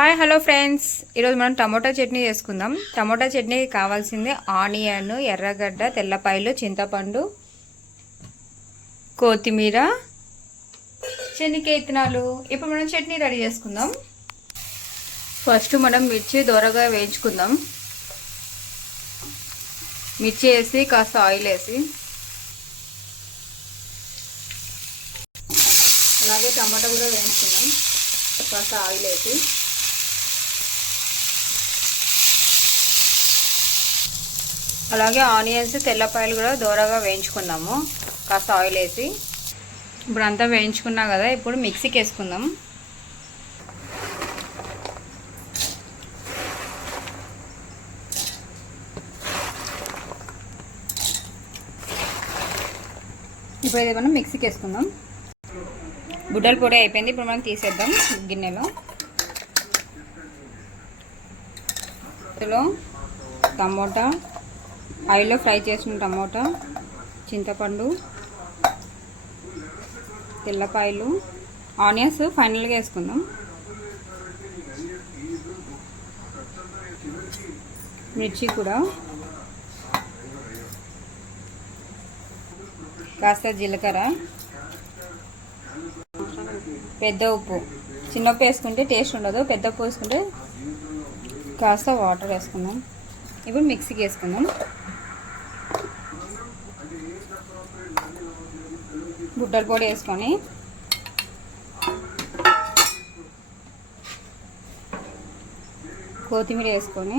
Hi hello friends, ఈరోజు మనం tomato chutney చేసుకుందాం. టమోటా చట్నీకి కావాల్సింది ఆనియన్, ఎర్రగడ్డ, తెల్లపాయలు, చింతపండు, కొత్తిమీర, శనగకాయ విత్తనాలు. ఇప్పుడు మనం చట్నీ రెడీ చేసుకుందాం. ఫస్ట్ మనం మిర్చి దోరగా వేయించుకుందాం. మిర్చి వేసి కాస్త ఆయిల్ వేసి, అలాగే టమాటా కూడా వేయించుకుందాం. కాస్త ఆయిల్ వేసి, అలాగే ఆనియన్స్, తెల్లపాయలు కూడా దోరగా వేయించుకుందాము. కాస్త ఆయిల్ వేసి ఇప్పుడు అంతా వేయించుకున్నా కదా, ఇప్పుడు మిక్సీకి వేసుకుందాం. ఇప్పుడు ఇది మనం మిక్సీకి వేసుకుందాం. గుడ్డల పొడి అయిపోయింది. ఇప్పుడు మనం తీసేద్దాం గిన్నెలో. ఇందులో టమోటా, ఆయిల్లో ఫ్రై చేసిన టమోటా, చింతపండు, తెల్లపాయలు, ఆనియన్స్ ఫైనల్గా వేసుకుందాం. మిర్చి కూడా, కాస్త జీలకర్ర, పెద్ద ఉప్పు. చిన్న ఉప్పు వేసుకుంటే టేస్ట్ ఉండదు, పెద్ద ఉప్పు వేసుకుంటే కాస్త వాటర్ వేసుకుందాం. ఇప్పుడు మిక్సీకి వేసుకుందాం. గుడ్డల పొడి వేసుకొని కొత్తిమీర వేసుకొని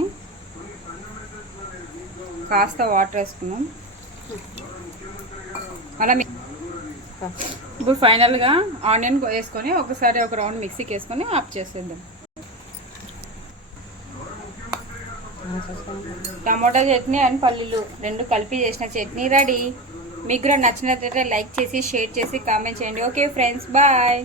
కాస్త వాటర్ వేసుకున్నాం. అలా ఇప్పుడు ఫైనల్గా ఆనియన్ వేసుకొని ఒకసారి ఒక రౌండ్ మిక్సీకి వేసుకొని ఆఫ్ చేసేద్దాం. టమాటా చట్నీ అండ్ పల్లీలు రెండు కలిపి చేసిన చట్నీ రెడీ. మీకు కూడా నచ్చినట్లయితే లైక్ చేసి, షేర్ చేసి, కామెంట్ చేయండి. Okay friends, bye.